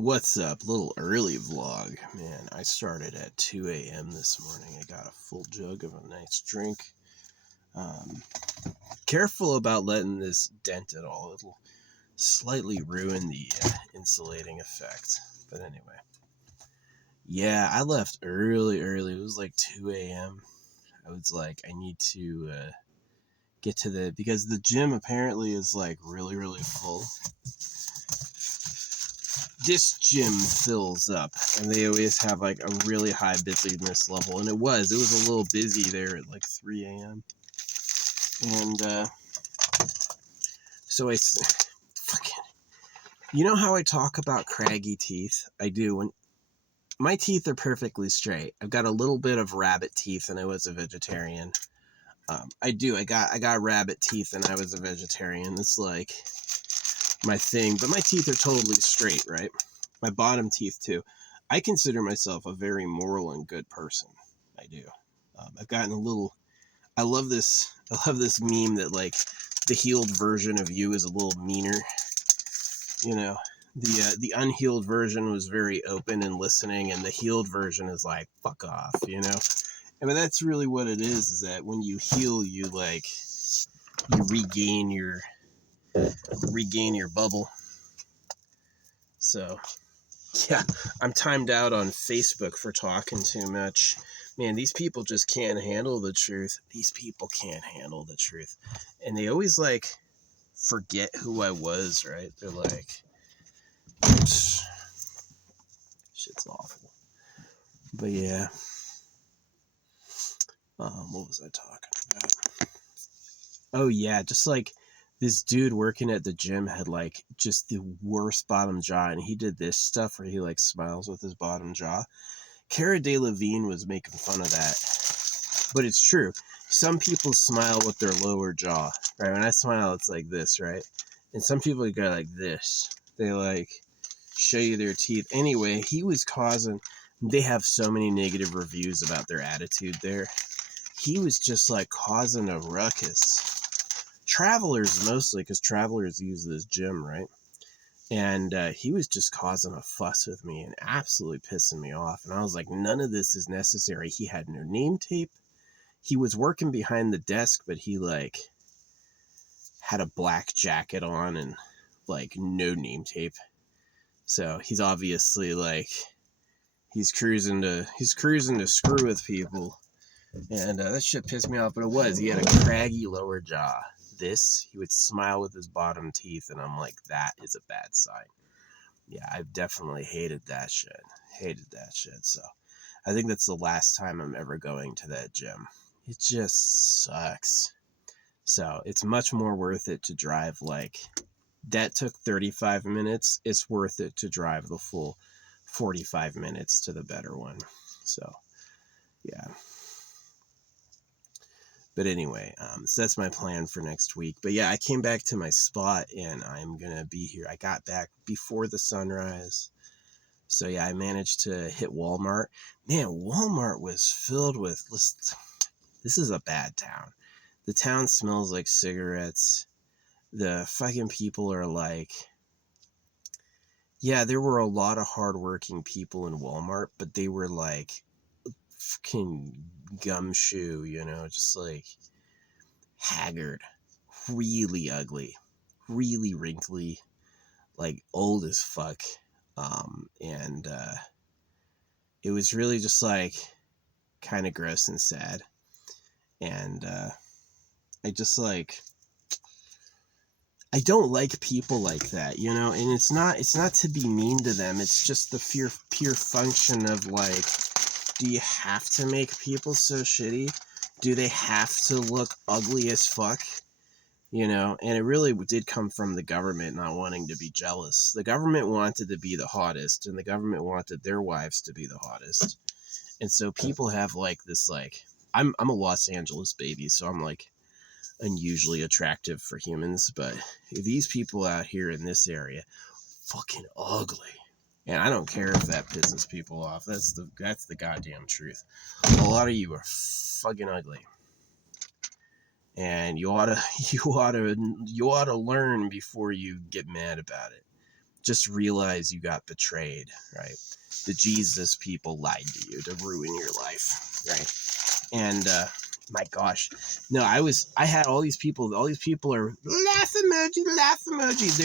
What's up? Little early vlog. Man, I started at 2 a.m. this morning. I got a full jug of a nice drink. Careful about letting this dent at all. It'll slightly ruin the insulating effect. But anyway. Yeah, I left early. It was like 2 a.m. I was like, I need to get to because the gym apparently is like really full. This gym fills up, and they always have like a really high busyness level, and it was a little busy there at like 3 a.m. And so I fucking, you know how I talk about craggy teeth? I do. When my teeth are perfectly straight. I've got a little bit of rabbit teeth, and I was a vegetarian. I got rabbit teeth, and I was a vegetarian. It's like my thing, but my teeth are totally straight, right? My bottom teeth too. I consider myself a very moral and good person. I do. I've gotten a little. I love this meme that like the healed version of you is a little meaner. You know, the unhealed version was very open and listening, and the healed version is like fuck off. You know, I mean that's really what it is that when you heal, you regain your bubble. So, yeah, I'm timed out on Facebook for talking too much. Man, these people just can't handle the truth. And they always, like, forget who I was, right? They're like, shit's awful. But, yeah. What was I talking about? Oh, yeah, just, like, this dude working at the gym had, like, just the worst bottom jaw, and he did this stuff where he, like, smiles with his bottom jaw. Cara Delevingne was making fun of that. But it's true. Some people smile with their lower jaw, right? When I smile, it's like this, right? And some people go like this. They, like, show you their teeth. Anyway, they have so many negative reviews about their attitude there. He was just, like, causing a ruckus. Travelers mostly, because travelers use this gym, right? And he was just causing a fuss with me and absolutely pissing me off. And I was like, none of this is necessary. He had no name tape. He was working behind the desk, but he, like, had a black jacket on and, like, no name tape. So he's obviously, like, he's cruising to screw with people. And that shit pissed me off, but it was. He had a craggy lower jaw. He would smile with his bottom teeth, and I'm like, that is a bad sign. Yeah, I've definitely hated that shit. So I think that's the last time I'm ever going to that gym. It just sucks. So it's much more worth it to drive, like, that took 35 minutes. It's worth it to drive the full 45 minutes to the better one. So, yeah. But anyway, so that's my plan for next week. But yeah, I came back to my spot, and I'm going to be here. I got back before the sunrise. So yeah, I managed to hit Walmart. Man, Walmart was filled with, this is a bad town. The town smells like cigarettes. The fucking people are like, yeah, there were a lot of hardworking people in Walmart, but they were like fucking gumshoe, you know, just like haggard, really ugly, really wrinkly, like old as fuck. And it was really just like kind of gross and sad. And I just like, I don't like people like that, you know, and it's not to be mean to them. It's just the pure function of like, do you have to make people so shitty? Do they have to look ugly as fuck? You know, and it really did come from the government not wanting to be jealous. The government wanted to be the hottest, and the government wanted their wives to be the hottest. And so people have like this, like, I'm a Los Angeles baby, so I'm like unusually attractive for humans, but these people out here in this area, fucking ugly. And I don't care if that pisses people off. That's the goddamn truth. A lot of you are fucking ugly. And you ought to learn before you get mad about it. just realize you got betrayed, right? The Jesus people lied to you to ruin your life, right? And my gosh, no, I had all these people are laugh emoji.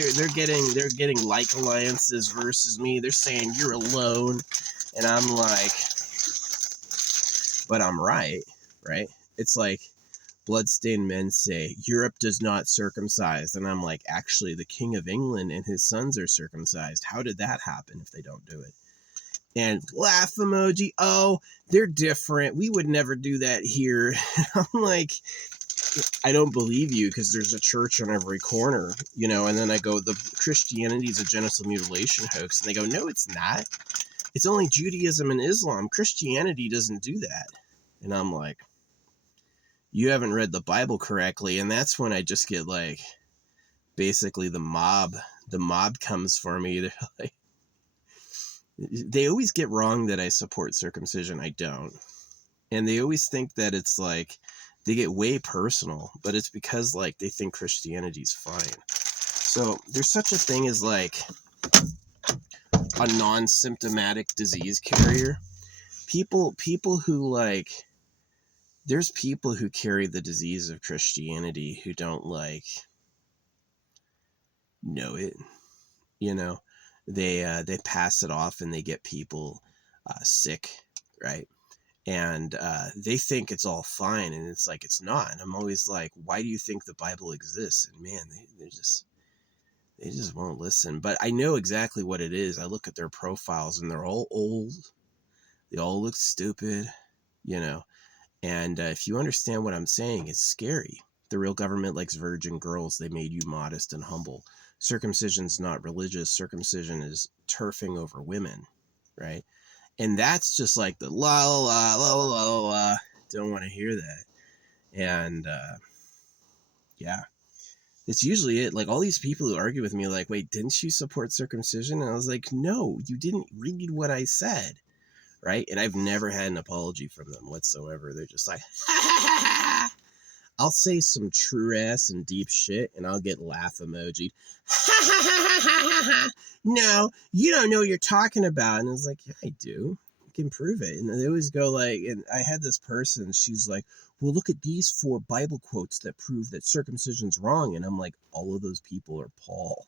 They're getting like alliances versus me. They're saying you're alone, and I'm like, but I'm right? It's like bloodstained men say Europe does not circumcise, and I'm like, actually the King of England and his sons are circumcised. How did that happen if they don't do it? And laugh emoji, oh, they're different, we would never do that here. I'm like, I don't believe you, because there's a church on every corner, and then I go, the Christianity is a genital mutilation hoax, and they go, no, it's not. It's only Judaism and Islam. Christianity doesn't do that. And I'm like, you haven't read the Bible correctly. And that's when I just get like, basically the mob comes for me. They're like, they always get wrong that I support circumcision. I don't. And they always think that it's like, they get way personal, but it's because like they think Christianity's fine. So there's such a thing as like a non-symptomatic disease carrier. People who like, there's people who carry the disease of Christianity who don't like know it. They pass it off and they get people sick, right? And they think it's all fine, and it's like, it's not. And I'm always like, why do you think the Bible exists? And man, they just won't listen. But I know exactly what it is. I look at their profiles and they're all old. They all look stupid, And if you understand what I'm saying, it's scary. The real government likes virgin girls. They made you modest and humble. Circumcision's not religious. Circumcision is turfing over women, right? And that's just like the la la la la la la. Don't want to hear that. And yeah, it's usually it. Like all these people who argue with me, like, wait, didn't you support circumcision? And I was like, no, you didn't read what I said. Right? And I've never had an apology from them whatsoever. They're just like, ha ha ha ha. I'll say some true ass and deep shit, and I'll get laugh emoji. Ha ha ha ha ha. No, you don't know what you're talking about. And I was like, yeah, I do. You can prove it. And they always go like, and I had this person, she's like, well, look at these 4 Bible quotes that prove that circumcision's wrong. And I'm like, all of those people are Paul.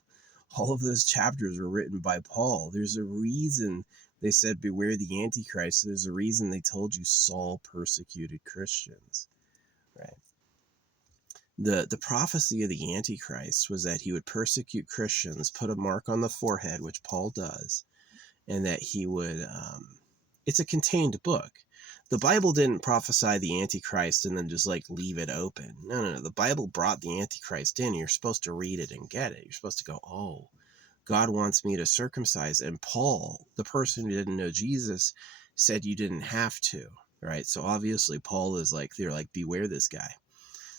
All of those chapters were written by Paul. There's a reason they said, beware the Antichrist. There's a reason they told you Saul persecuted Christians, right? The prophecy of the Antichrist was that he would persecute Christians, put a mark on the forehead, which Paul does, and that he would, it's a contained book. The Bible didn't prophesy the Antichrist and then just like leave it open. No. The Bible brought the Antichrist in. You're supposed to read it and get it. You're supposed to go, oh, God wants me to circumcise. And Paul, the person who didn't know Jesus, said you didn't have to, right? So obviously Paul is like, they're like, beware this guy,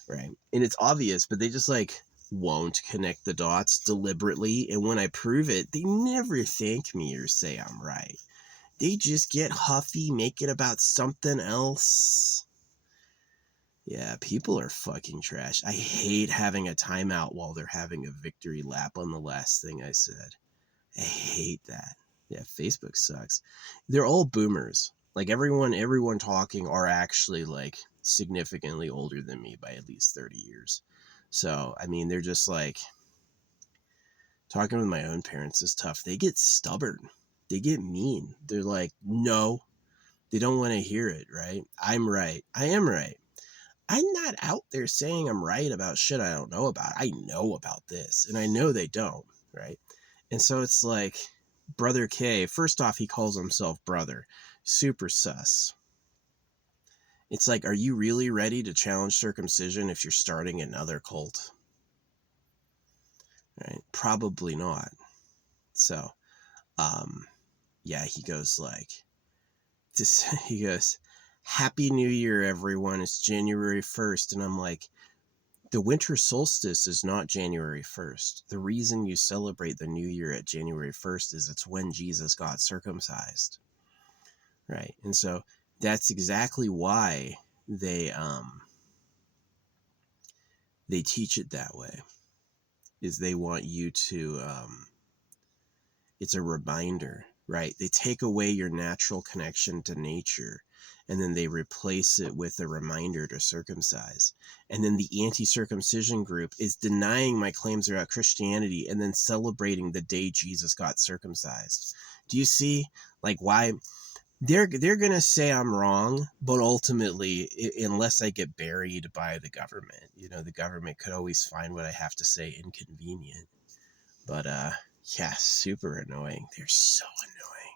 right? And it's obvious, but they just like won't connect the dots deliberately. And when I prove it, they never thank me or say I'm right. They just get huffy, make it about something else. Yeah, people are fucking trash. I hate having a timeout while they're having a victory lap on the last thing I said. I hate that. Yeah, Facebook sucks. They're all boomers. Like everyone talking are actually like significantly older than me by at least 30 years. So, I mean, they're just like, talking with my own parents is tough. They get stubborn. They get mean. They're like, no, they don't want to hear it, right? I'm right. I am right. I'm not out there saying I'm right about shit I don't know about. I know about this, and I know they don't, right? And so it's like, Brother K, first off, he calls himself brother. Super sus. It's like, are you really ready to challenge circumcision if you're starting another cult? Right? Probably not. So, yeah, he goes like, he goes, Happy New Year, everyone. It's January 1st. And I'm like, the winter solstice is not January 1st. The reason you celebrate the new year at January 1st is it's when Jesus got circumcised. Right? And so that's exactly why they teach it that way. Is they want you to It's a reminder, right? They take away your natural connection to nature, and then they replace it with a reminder to circumcise. And then the anti-circumcision group is denying my claims about Christianity and then celebrating the day Jesus got circumcised. Do you see, like, why they're gonna say I'm wrong, but ultimately, unless I get buried by the government, the government could always find what I have to say inconvenient. But yeah, super annoying. They're so annoying.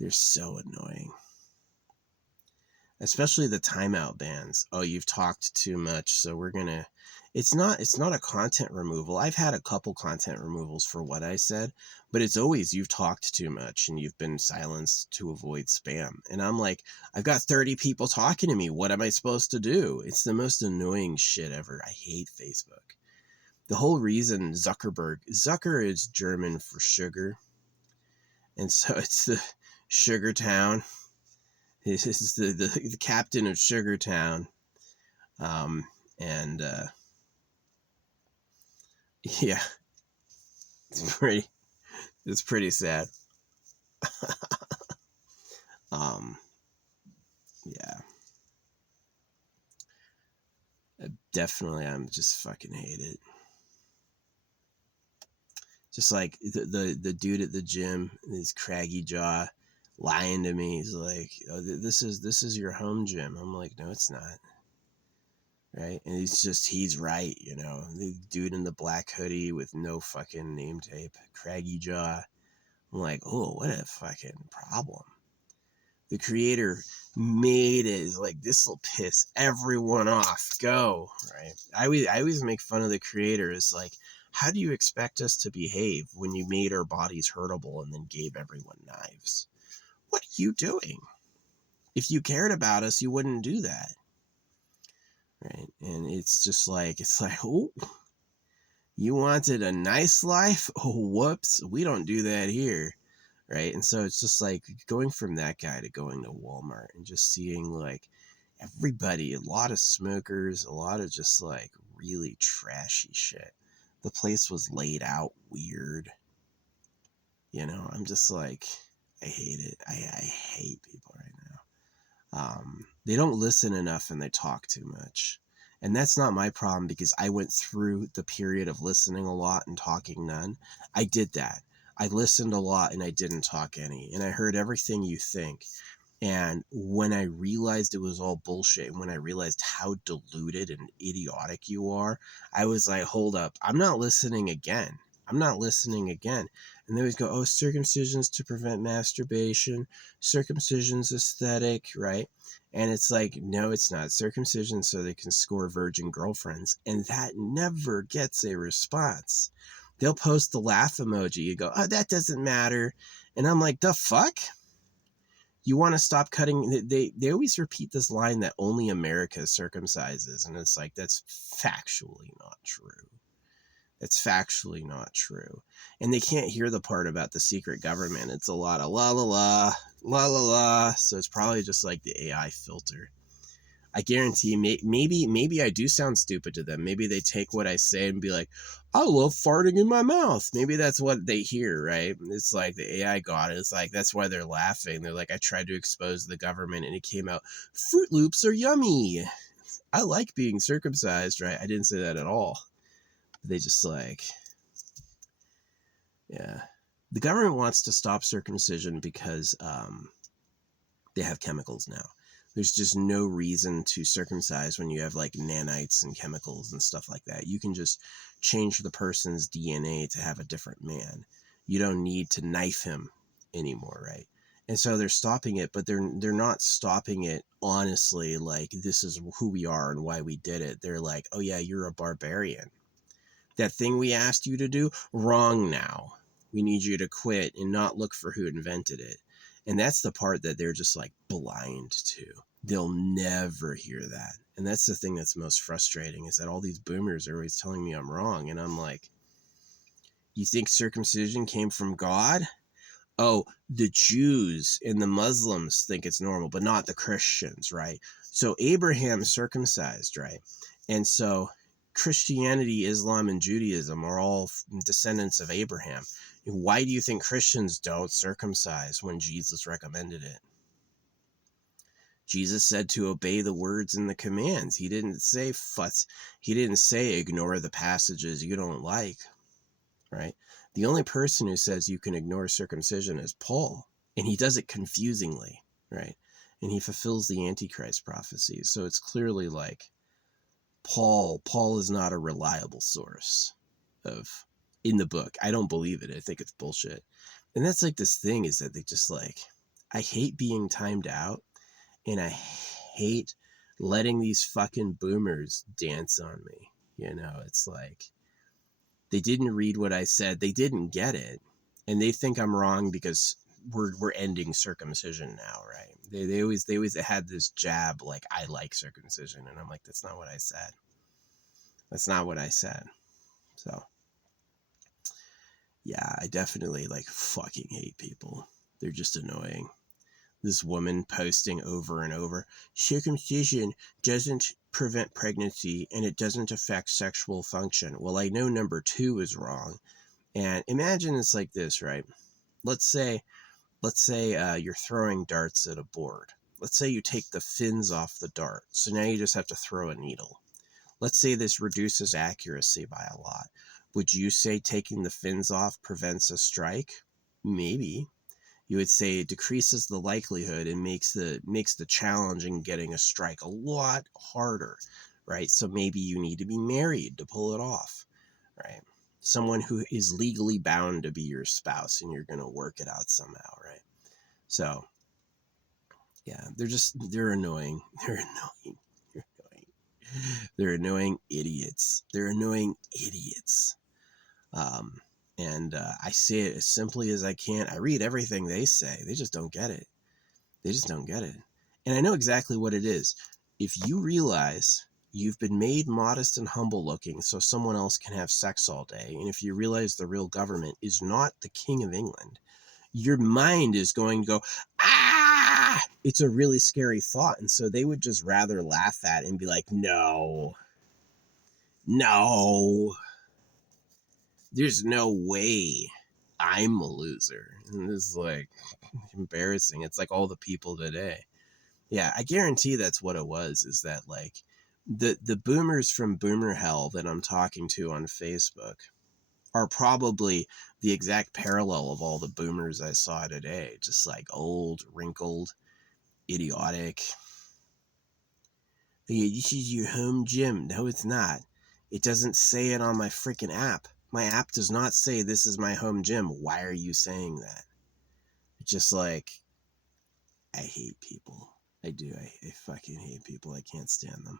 They're so annoying. Especially the timeout bans. Oh, you've talked too much, so we're gonna. It's not a content removal. I've had a couple content removals for what I said, but it's always you've talked too much and you've been silenced to avoid spam. And I'm like, I've got 30 people talking to me. What am I supposed to do? It's the most annoying shit ever. I hate Facebook. The whole reason Zucker is German for sugar, and so it's the Sugar Town. This is the captain of Sugar Town, and yeah, it's pretty sad. Yeah, definitely. I'm just fucking hate it. Just like the dude at the gym, his craggy jaw, lying to me. He's like, "Oh, this is your home gym." I'm like, "No, it's not." Right? And he's right, The dude in the black hoodie with no fucking name tape, craggy jaw. I'm like, oh, what a fucking problem. The creator made it like, this will piss everyone off. Go, right? I always make fun of the creator. It's like, how do you expect us to behave when you made our bodies hurtable and then gave everyone knives? What are you doing? If you cared about us, you wouldn't do that. Right? And it's like, oh, you wanted a nice life? Oh, whoops. We don't do that here. Right? And so it's just like going from that guy to going to Walmart and just seeing like everybody, a lot of smokers, a lot of just like really trashy shit. The place was laid out weird. I'm just like, I hate it. I hate people right now. They don't listen enough and they talk too much. And that's not my problem because I went through the period of listening a lot and talking none. I did that. I listened a lot and I didn't talk any. And I heard everything you think. And when I realized it was all bullshit, and when I realized how deluded and idiotic you are, I was like, hold up, I'm not listening again. I'm not listening again. And they always go, oh, circumcision's to prevent masturbation. Circumcision's aesthetic, right? And it's like, no, it's not. Circumcision so they can score virgin girlfriends. And that never gets a response. They'll post the laugh emoji. You go, oh, that doesn't matter. And I'm like, the fuck? You want to stop cutting? They always repeat this line that only America circumcises. And it's like, that's factually not true. It's factually not true. And they can't hear the part about the secret government. It's a lot of la la la, la la la. So it's probably just like the AI filter. I guarantee maybe I do sound stupid to them. Maybe they take what I say and be like, I love farting in my mouth. Maybe that's what they hear, right? It's like the AI got it. It's like, that's why they're laughing. They're like, I tried to expose the government and it came out, Fruit Loops are yummy. I like being circumcised, right? I didn't say that at all. They just like, yeah. The government wants to stop circumcision because they have chemicals now. There's just no reason to circumcise when you have like nanites and chemicals and stuff like that. You can just change the person's DNA to have a different man. You don't need to knife him anymore, right? And so they're stopping it, but they're not stopping it honestly, like this is who we are and why we did it. They're like, oh yeah, you're a barbarian. That thing we asked you to do, wrong now. We need you to quit and not look for who invented it. And that's the part that they're just like blind to. They'll never hear that. And that's the thing that's most frustrating, is that all these boomers are always telling me I'm wrong. And I'm like, you think circumcision came from God? Oh, the Jews and the Muslims think it's normal, but not the Christians, right? So Abraham circumcised, right? And so Christianity, Islam, and Judaism are all descendants of Abraham. Why do you think Christians don't circumcise when Jesus recommended it? Jesus said to obey the words and the commands. He didn't say fuss. He didn't say ignore the passages you don't like, right? The only person who says you can ignore circumcision is Paul, and he does it confusingly, right? And he fulfills the Antichrist prophecy. So it's clearly like Paul is not a reliable source of in the book. I don't believe it. I think it's bullshit. And that's like this thing is that they just like, I hate being timed out, and I hate letting these fucking boomers dance on me. You know, it's like they didn't read what I said. They didn't get it. And they think I'm wrong because we're ending circumcision now, right? They always had this jab like I like circumcision, and I'm like, that's not what I said. That's not what I said. So yeah, I definitely like fucking hate people. They're just annoying. This woman posting over and over, circumcision doesn't prevent pregnancy and it doesn't affect sexual function. Well, I know number 2 is wrong. And imagine it's like this, right? Let's say you're throwing darts at a board. Let's say you take the fins off the dart. So now you just have to throw a needle. Let's say this reduces accuracy by a lot. Would you say taking the fins off prevents a strike? Maybe. You would say it decreases the likelihood and makes the challenge in getting a strike a lot harder, right? So maybe you need to be married to pull it off, right? Someone who is legally bound to be your spouse, and you're going to work it out somehow, right? So yeah, they're annoying. They're annoying. They're annoying. They're annoying idiots. They're annoying idiots. And I say it as simply as I can. I read everything they say. They just don't get it. They just don't get it. And I know exactly what it is. If you realize you've been made modest and humble looking so someone else can have sex all day, and if you realize the real government is not the King of England, your mind is going to go, ah! It's a really scary thought. And so they would just rather laugh at it and be like, no. There's no way I'm a loser. And this is like embarrassing. It's like all the people today. Yeah, I guarantee that's what it was, is that like the boomers from boomer hell that I'm talking to on Facebook are probably the exact parallel of all the boomers I saw today. Just like old, wrinkled, idiotic. Hey, this is your home gym. No, it's not. It doesn't say it on my freaking app. My app does not say this is my home gym. Why are you saying that? It's just like, I hate people. I do. I fucking hate people. I can't stand them.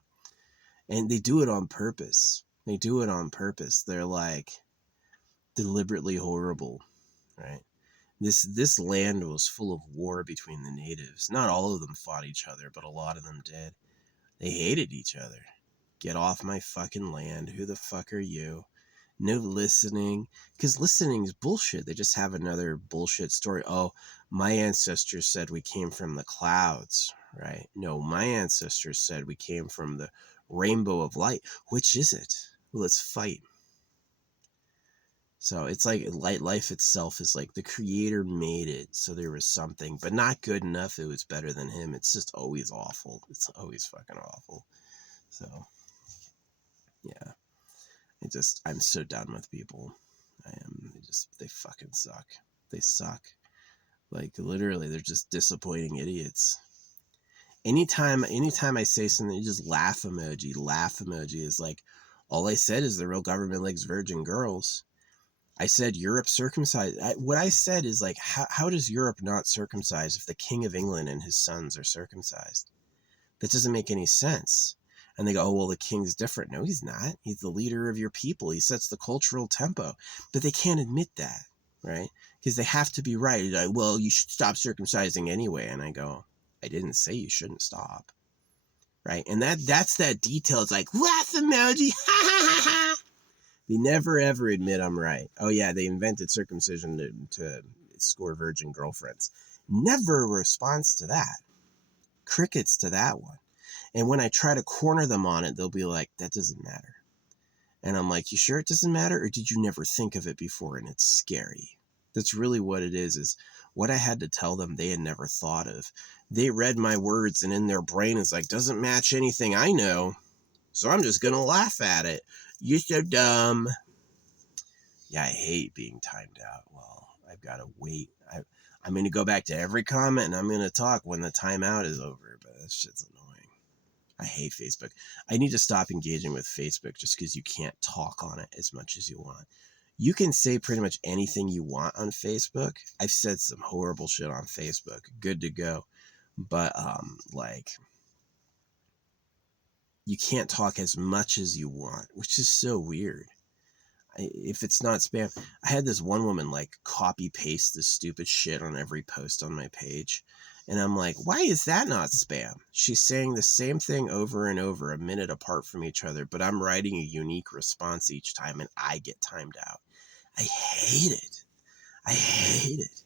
And they do it on purpose. They do it on purpose. They're like deliberately horrible, right? This land was full of war between the natives. Not all of them fought each other, but a lot of them did. They hated each other. Get off my fucking land. Who the fuck are you? No listening, because listening is bullshit. They just have another bullshit story. Oh, my ancestors said we came from the clouds, right? No, my ancestors said we came from the rainbow of light. Which is it? Well, let's fight. So it's like life itself is like the creator made it, so there was something, but not good enough. It was better than him. It's just always awful. It's always fucking awful. So yeah. I'm so done with people. I am. They fucking suck. They suck. Like literally, they're just disappointing idiots. Anytime I say something, you just laugh emoji. Laugh emoji is like, all I said is the real government likes virgin girls. I said Europe circumcised. What I said is like, how does Europe not circumcise if the King of England and his sons are circumcised? That doesn't make any sense. And they go, oh, well, the king's different. No, he's not. He's the leader of your people. He sets the cultural tempo. But they can't admit that, right? Because they have to be right. Like, well, you should stop circumcising anyway. And I go, I didn't say you shouldn't stop, right? And that's that detail. It's like, laugh emoji, ha ha ha ha. They never, ever admit I'm right. Oh, yeah, they invented circumcision to score virgin girlfriends. Never a response to that. Crickets to that one. And when I try to corner them on it, they'll be like, that doesn't matter. And I'm like, you sure it doesn't matter? Or did you never think of it before and it's scary? That's really what it is what I had to tell them they had never thought of. They read my words and in their brain is like, doesn't match anything I know, so I'm just going to laugh at it. You're so dumb. Yeah, I hate being timed out. Well, I've got to wait. I'm going to go back to every comment and I'm going to talk when the timeout is over, but that shit's annoying. I hate Facebook. I need to stop engaging with Facebook just because you can't talk on it as much as you want. You can say pretty much anything you want on Facebook. I've said some horrible shit on Facebook. Good to go. But, like, you can't talk as much as you want, which is so weird. If it's not spam, I had this one woman like copy paste this stupid shit on every post on my page. And I'm like, why is that not spam? She's saying the same thing over and over, a minute apart from each other, but I'm writing a unique response each time and I get timed out. I hate it. I hate it.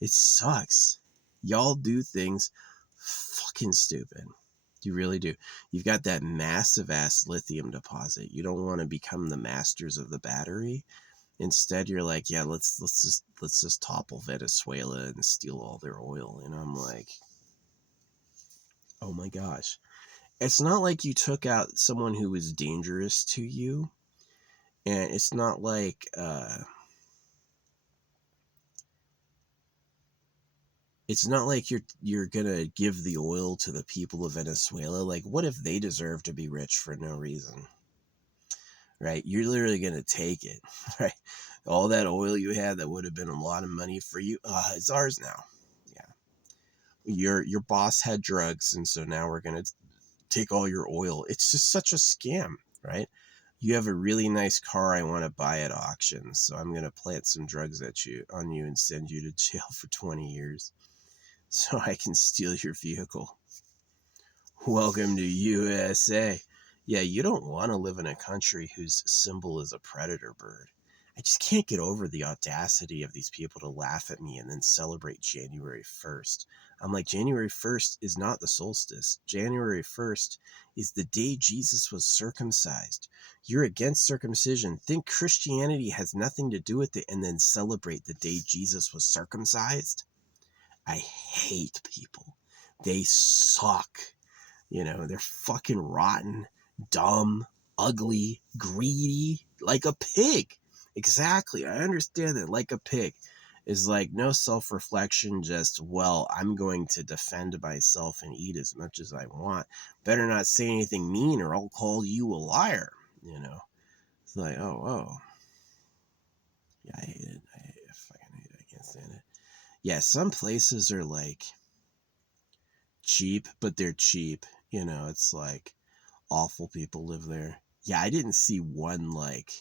It sucks. Y'all do things fucking stupid. You really do. You've got that massive ass lithium deposit. You don't want to become the masters of the battery. Instead, you're like, yeah, let's just topple Venezuela and steal all their oil. And I'm like, oh my gosh. It's not like you took out someone who was dangerous to you. And it's not like you're gonna give the oil to the people of Venezuela. Like, what if they deserve to be rich for no reason? Right? You're literally gonna take it, right? All that oil you had that would have been a lot of money for you, it's ours now. Yeah. Your boss had drugs, and so now we're gonna take all your oil. It's just such a scam, right? You have a really nice car I want to buy at auction, so I'm gonna plant some drugs on you and send you to jail for 20 years. So I can steal your vehicle. Welcome to USA. Yeah, you don't want to live in a country whose symbol is a predator bird. I just can't get over the audacity of these people to laugh at me and then celebrate January 1st. I'm like, January 1st is not the solstice. January 1st is the day Jesus was circumcised. You're against circumcision. Think Christianity has nothing to do with it and then celebrate the day Jesus was circumcised? I hate people. They suck. They're fucking rotten, dumb, ugly, greedy, like a pig. Exactly. I understand that. Like a pig is like no self-reflection, just, well, I'm going to defend myself and eat as much as I want. Better not say anything mean or I'll call you a liar. It's like, oh. Yeah, I hate it. I fucking hate it. I can't stand it. Yeah, some places are like cheap, but they're cheap. It's like awful people live there. Yeah, I didn't see one like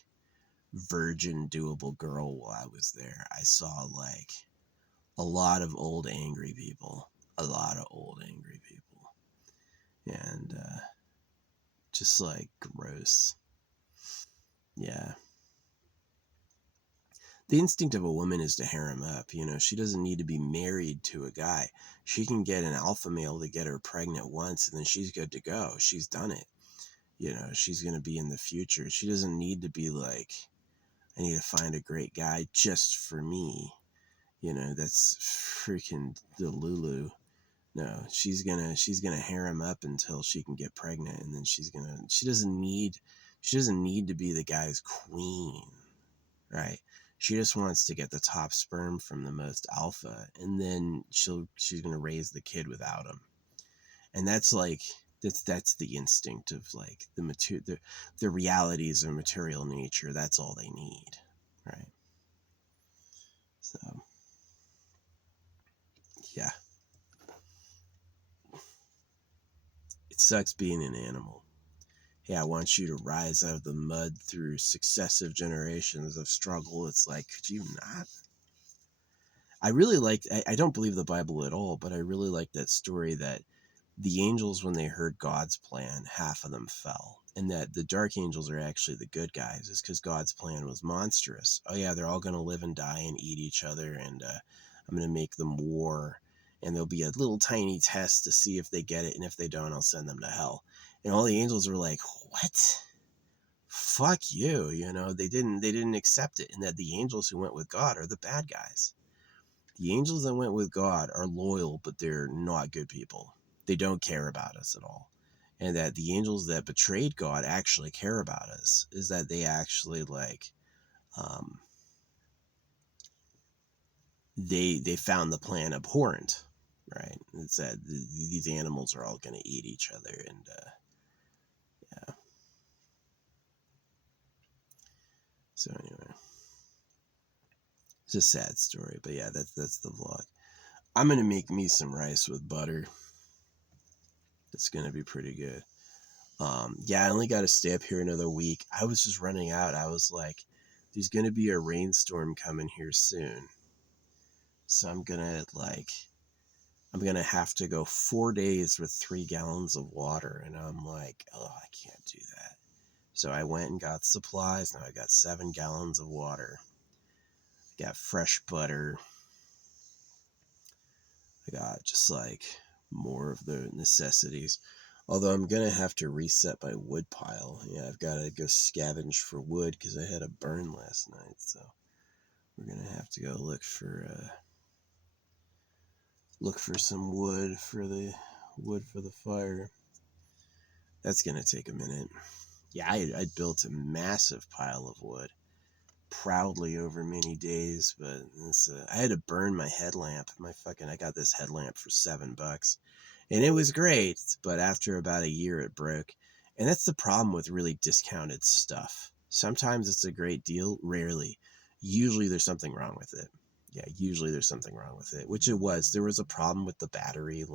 virgin doable girl while I was there. I saw like a lot of old angry people. And just like gross. Yeah. The instinct of a woman is to harem up. She doesn't need to be married to a guy. She can get an alpha male to get her pregnant once and then she's good to go. She's done it. She's going to be in the future. She doesn't need to be like, I need to find a great guy just for me. That's freaking Delulu. No, she's gonna harem up until she can get pregnant, and then she doesn't need to be the guy's queen, right? She just wants to get the top sperm from the most alpha, and then she's gonna raise the kid without him. And that's like that's the instinct of like the realities of material nature. That's all they need, right? So yeah, it sucks being an animal. Hey, I want you to rise out of the mud through successive generations of struggle. It's like, could you not? I don't believe the Bible at all, but I really like that story that the angels, when they heard God's plan, half of them fell. And that the dark angels are actually the good guys, is because God's plan was monstrous. Oh yeah, they're all going to live and die and eat each other, and I'm going to make them war. And there'll be a little tiny test to see if they get it, and if they don't, I'll send them to hell. And all the angels were like, what? fuck you, they didn't accept it, and that the angels who went with God are the bad guys. The angels that went with God are loyal, but they're not good people. They don't care about us at all. And that the angels that betrayed God actually care about us, is that they actually they found the plan abhorrent, right? It's that these animals are all going to eat each other, and yeah. So anyway, it's a sad story, but yeah, that's the vlog. I'm gonna make me some rice with butter. It's gonna be pretty good. Yeah, I only got to stay up here another week. I was just running out. I was like, there's gonna be a rainstorm coming here soon, so I'm gonna have to go 4 days with 3 gallons of water, and I'm like, oh, I can't do that. So I went and got supplies. Now I got 7 gallons of water. I got fresh butter. I got just more of the necessities. Although I'm going to have to reset my wood pile. Yeah, I've got to go scavenge for wood because I had a burn last night. So we're going to have to go look for some wood for the fire. That's going to take a minute. Yeah, I built a massive pile of wood proudly over many days, but I had to burn my headlamp. I got this headlamp for $7, and it was great, but after about a year it broke. And that's the problem with really discounted stuff. Sometimes it's a great deal, rarely. Usually there's something wrong with it. Yeah, usually there's something wrong with it, which it was. There was a problem with the battery.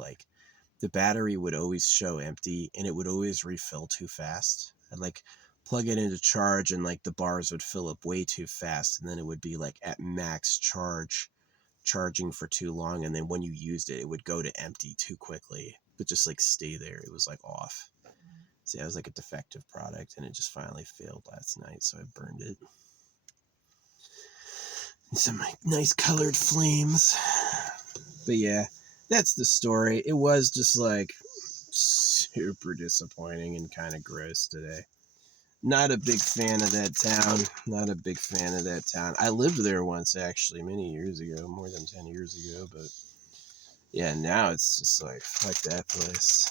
The battery would always show empty, and it would always refill too fast. I'd plug it into charge, and the bars would fill up way too fast, and then it would be at max charging for too long, and then when you used it, it would go to empty too quickly, but just stay there. It was off. See, it was a defective product, and it just finally failed last night, so I burned it. And some nice colored flames. But yeah, that's the story. It was just super disappointing and kind of gross today. Not a big fan of that town. I lived there once, actually, many years ago, more than 10 years ago. But yeah, now it's just fuck that place.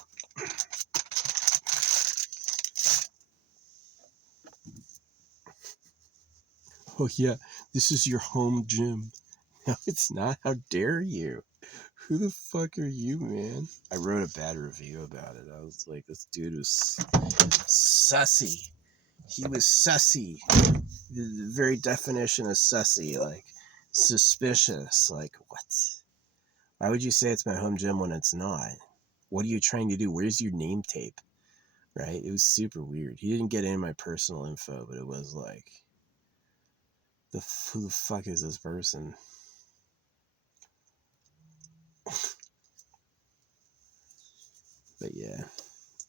Oh yeah, this is your home gym. No, it's not. How dare you? Who the fuck are you, man? I wrote a bad review about it. I was like, this dude was sussy. He was sussy. The very definition of sussy, suspicious. What? Why would you say it's my home gym when it's not? What are you trying to do? Where's your name tape? Right? It was super weird. He didn't get any of my personal info, but it was who the fuck is this person? But yeah,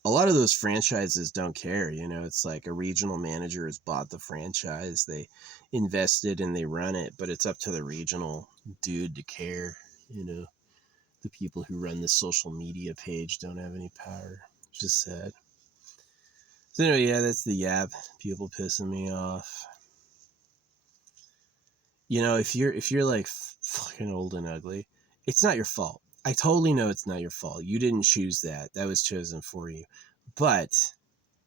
a lot of those franchises don't care. It's a regional manager has bought the franchise, they invested and they run it, but it's up to the regional dude to care. The people who run the social media page don't have any power. It's just sad. So anyway, yeah, that's the yap. People pissing me off. If you're fucking old and ugly, it's not your fault. I totally know it's not your fault. You didn't choose that. That was chosen for you. But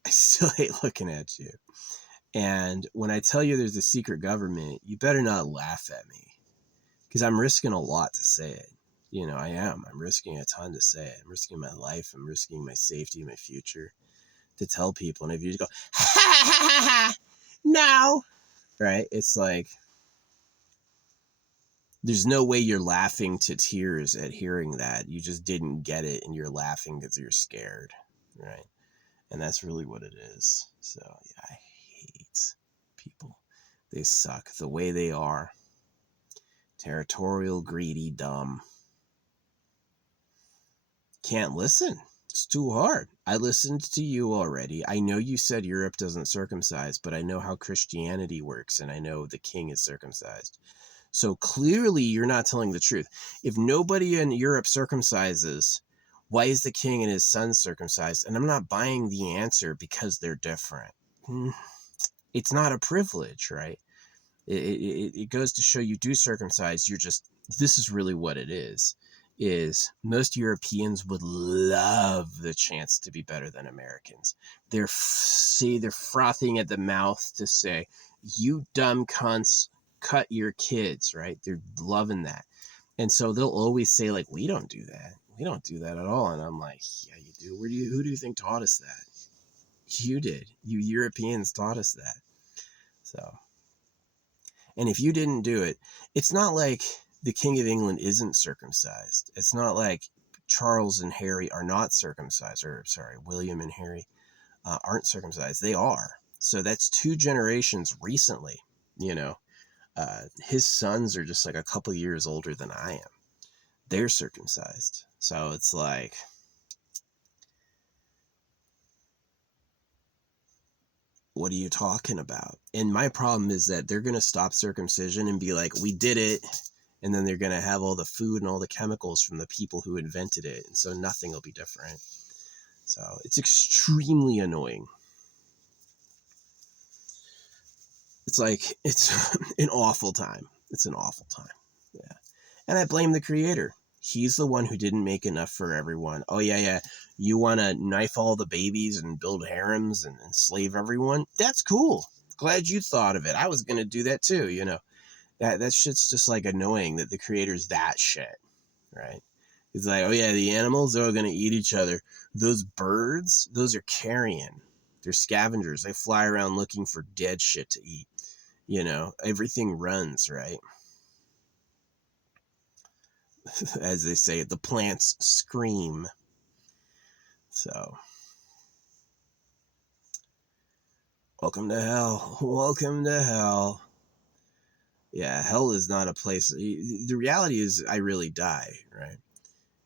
I still hate looking at you. And when I tell you there's a secret government, you better not laugh at me. Because I'm risking a lot to say it. I am. I'm risking a ton to say it. I'm risking my life. I'm risking my safety, my future to tell people. And if you just go, ha ha ha ha ha, no. Right? It's there's no way you're laughing to tears at hearing that. You just didn't get it, and you're laughing because you're scared, right? And that's really what it is. So yeah, I hate people. They suck the way they are. Territorial, greedy, dumb. Can't listen. It's too hard. I listened to you already. I know you said Europe doesn't circumcise, but I know how Christianity works, and I know the king is circumcised. So clearly you're not telling the truth. If nobody in Europe circumcises, why is the king and his son circumcised? And I'm not buying the answer because they're different. It's not a privilege, right? It goes to show you do circumcise, you're just, this is really what it is most Europeans would love the chance to be better than Americans. They're frothing at the mouth to say, you dumb cunts, cut your kids, right? They're loving that. And so they'll always say, like, we don't do that. We don't do that at all. And I'm like, yeah, you do. Who do you think taught us that? You did. You Europeans taught us that. So, and if you didn't do it, it's not like the King of England isn't circumcised. It's not like Charles and Harry are not circumcised, or sorry, William and Harry aren't circumcised. They are. So that's 2 generations recently, you know. His sons are just like a couple years older than I am. They're circumcised. So it's like, what are you talking about? And my problem is that they're going to stop circumcision and be like, we did it. And then they're going to have all the food and all the chemicals from the people who invented it. And so nothing will be different. So it's extremely annoying. It's like, it's an awful time. It's an awful time. Yeah. And I blame the creator. He's the one who didn't make enough for everyone. Oh, yeah. You want to knife all the babies and build harems and enslave everyone? That's cool. Glad you thought of it. I was going to do that too, you know. That shit's just like annoying that the creator's that shit, right? It's like, oh yeah, the animals, they're all going to eat each other. Those birds, those are carrion. They're scavengers. They fly around looking for dead shit to eat. You know, everything runs, right? As they say, the plants scream. So, welcome to hell. Welcome to hell. Yeah, hell is not a place. The reality is, I really die, right?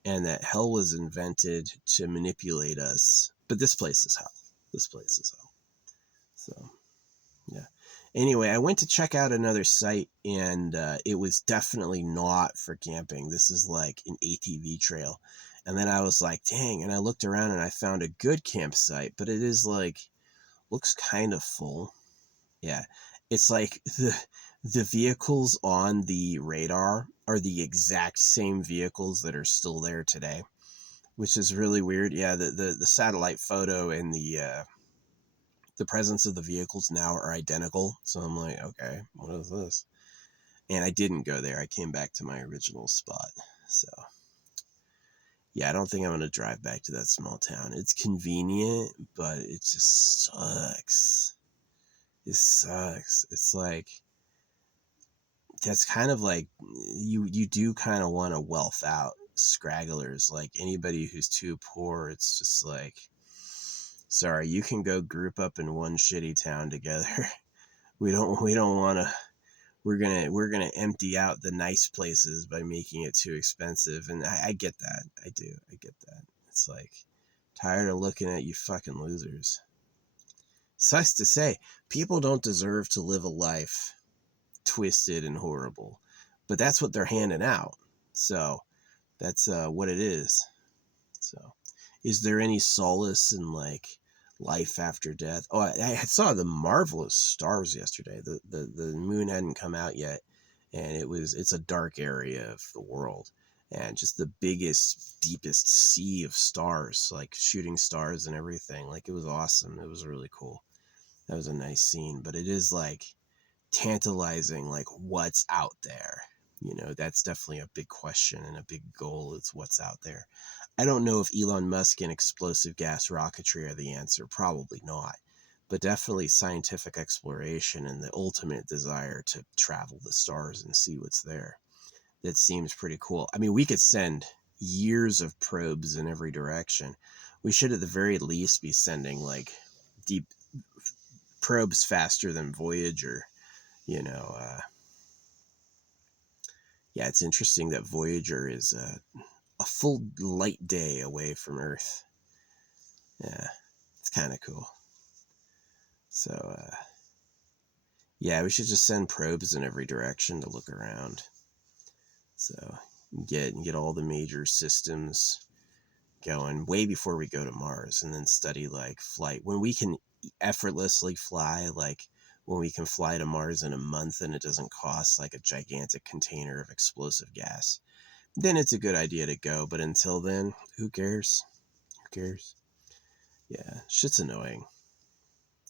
And that hell was invented to manipulate us. But this place is hell. This place is hell. So, yeah. Anyway, I went to check out another site, and it was definitely not for camping. This is like an ATV trail. And then I was like, dang. And I looked around and I found a good campsite, but it is like, looks kind of full. Yeah. It's like the vehicles on the radar are the exact same vehicles that are still there today, which is really weird. Yeah, the satellite photo and the presence of the vehicles now are identical. So I'm like, okay, what is this? And I didn't go there. I came back to my original spot. So yeah, I don't think I'm going to drive back to that small town. It's convenient, but it just sucks. It sucks. It's like, that's kind of like, you do kind of want to wealth out scragglers. Like anybody who's too poor, it's just like, sorry, you can go group up in one shitty town together. we don't want to, we're gonna empty out the nice places by making it too expensive. And I get that. I do. I get that. It's like, tired of looking at you fucking losers. Sucks to say, people don't deserve to live a life twisted and horrible, but that's what they're handing out. So that's what it is. So is there any solace in like life after death? Oh, I saw the marvelous stars yesterday. The moon hadn't come out yet, and it's a dark area of the world, and just the biggest, deepest sea of stars, like shooting stars and everything. Like, it was awesome. It was really cool. That was a nice scene, but it is like tantalizing, like, what's out there. You know, that's definitely a big question and a big goal, is what's out there. I don't know if Elon Musk and explosive gas rocketry are the answer. Probably not. But definitely scientific exploration and the ultimate desire to travel the stars and see what's there. That seems pretty cool. I mean, we could send years of probes in every direction. We should at the very least be sending like deep probes faster than Voyager. You know, yeah, it's interesting that Voyager is a full light day away from Earth. Yeah, it's kind of cool. So, yeah, we should just send probes in every direction to look around. So, get all the major systems going way before we go to Mars, and then study like flight. When we can effortlessly fly, like when we can fly to Mars in a month and it doesn't cost like a gigantic container of explosive gas, then it's a good idea to go. But until then, who cares? Who cares? Yeah, shit's annoying.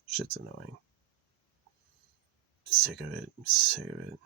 Shit's annoying. Sick of it. Sick of it.